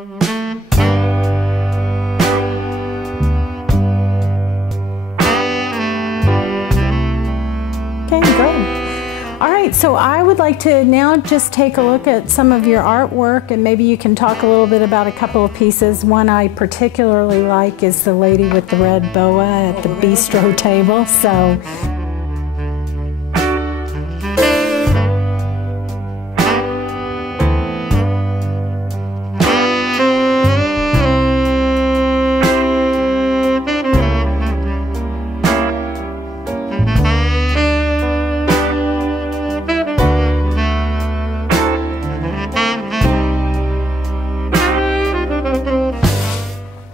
Okay, good. All right, so I would like to now just take a look at some of your artwork, and maybe you can talk a little bit about a couple of pieces. One I particularly like is the lady with the red boa at the bistro table. So.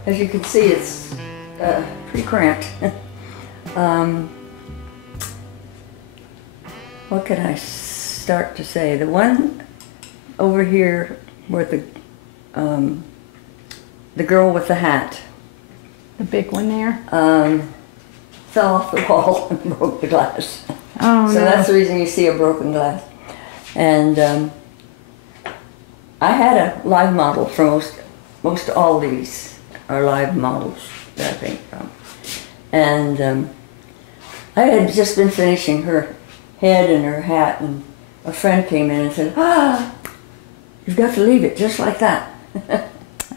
As you can see, it's pretty cramped. What can I start to say? The one over here with the girl with the hat. The big one there? Fell off the wall and broke the glass. Oh, so no. that's the reason you see a broken glass. And I had a live model for most all these are live models that I paint from. And I had just been finishing her head and her hat, and a friend came in and said, "Ah, you've got to leave it just like that."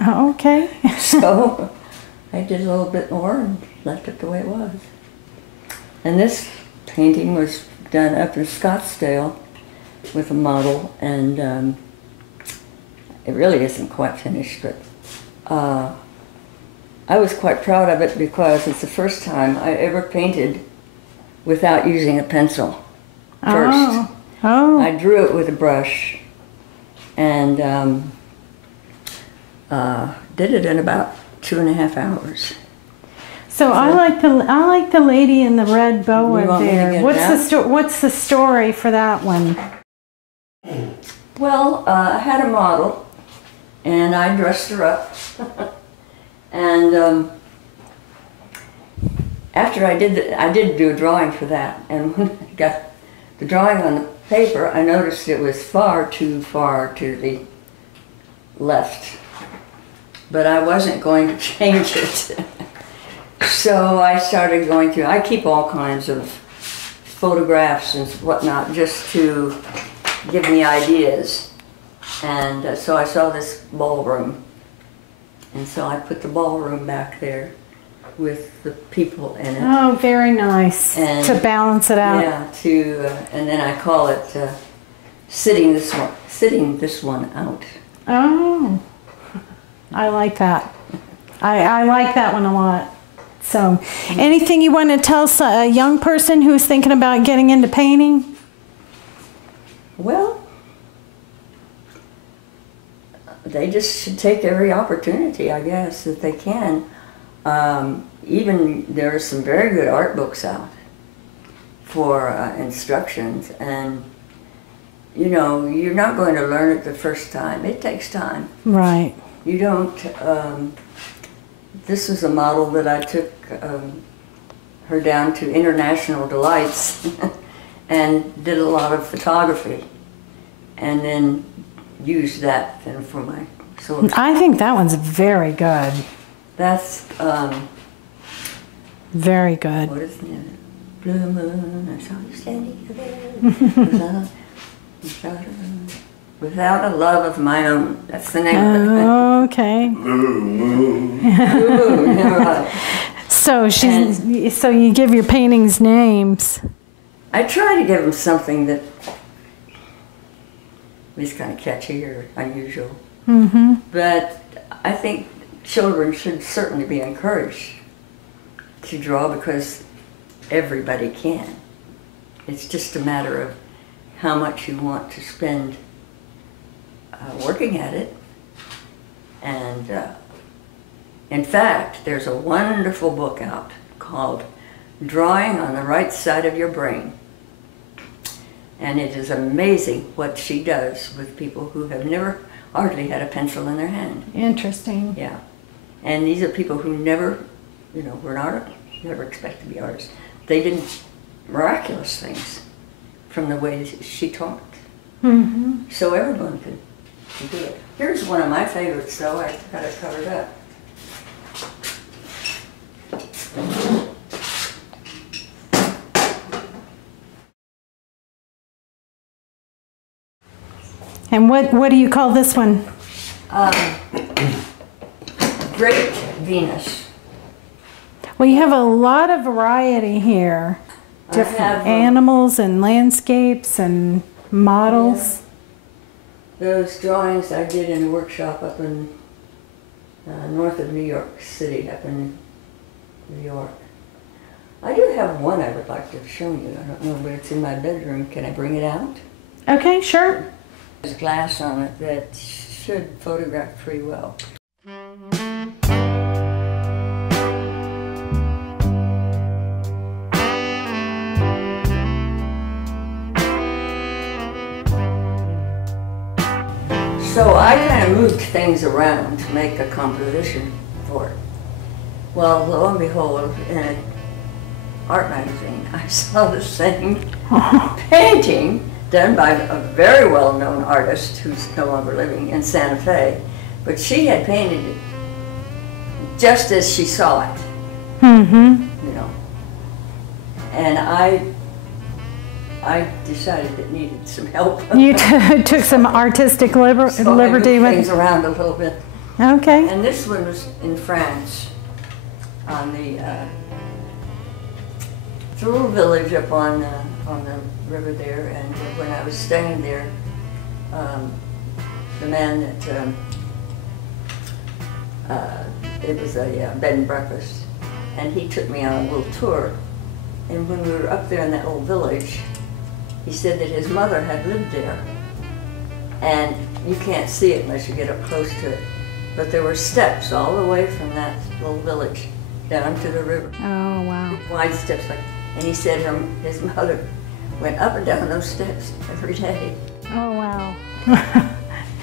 Oh, okay. So I did a little bit more and left it the way it was. And this painting was done up in Scottsdale with a model, and it really isn't quite finished, but I was quite proud of it because it's the first time I ever painted without using a pencil first. Oh. Oh. I drew it with a brush and did it in about 2.5 hours. So I like the lady in the red boa You want me to there. get What's the story for that one? Well, I had a model and I dressed her up. And after I did do a drawing for that, and when I got the drawing on the paper, I noticed it was far too far to the left, but I wasn't going to change it. So I started going through, I keep all kinds of photographs and whatnot just to give me ideas. And so I saw this ballroom. And so I put the ballroom back there with the people in it. Oh, very nice. And to balance it out. Yeah, and then I call it sitting this one out. Oh, I like that. I like that one a lot. So, anything you want to tell a young person who's thinking about getting into painting? Well, they just should take every opportunity, I guess, that they can. Even there are some very good art books out for instructions, and you know, you're not going to learn it the first time. It takes time. Right. You don't, this was a model that I took her down to International Delights and did a lot of photography, and then used that then for my sort of. I think that one's very good. That's very good. what is it? Blue moon, I saw you standing there without a love of my own. That's the name of it. Okay. Blue moon. Blue moon. Yeah, right. So so you give your paintings names. I try to give them something that is kind of catchy or unusual. Mm-hmm. But I think children should certainly be encouraged to draw because everybody can. It's just a matter of how much you want to spend working at it. And in fact, there's a wonderful book out called Drawing on the Right Side of Your Brain. And it is amazing what she does with people who have never hardly had a pencil in their hand. Interesting. Yeah. And these are people who never, you know, were not, never expect to be artists. They did miraculous things from the way she taught. Mm-hmm. So everyone could to do it. Here's one of my favorites, though. I got it covered up. And what do you call this one? Great Venus. Well, you have a lot of variety here. Different animals and landscapes and models. Yeah. Those drawings I did in a workshop up in north of New York City, up in New York. I do have one I would like to have shown you. I don't know, but it's in my bedroom. Can I bring it out? Okay, sure. There's glass on it that should photograph pretty well. So I kind of moved things around to make a composition for it. Well, lo and behold, in an art magazine, I saw the same painting done by a very well-known artist who's no longer living in Santa Fe, but she had painted it just as she saw it, you know. And I decided it needed some help. You took some artistic liberty so I moved with things around a little bit. Okay. And this one was in France, on the it's a little village up on the river there, and when I was staying there, the man that it was a bed and breakfast, and he took me on a little tour. And when we were up there in that little village, he said that his mother had lived there, and you can't see it unless you get up close to it. But there were steps all the way from that little village down to the river. Oh, wow. Wide steps, like. And he said his mother went up and down those steps every day. Oh, wow.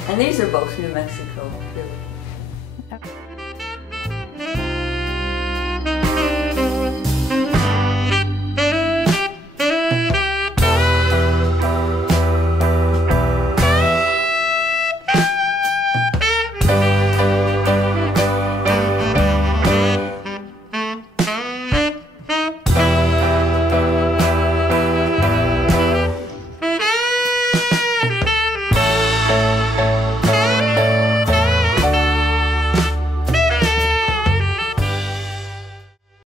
And these are both New Mexico, too.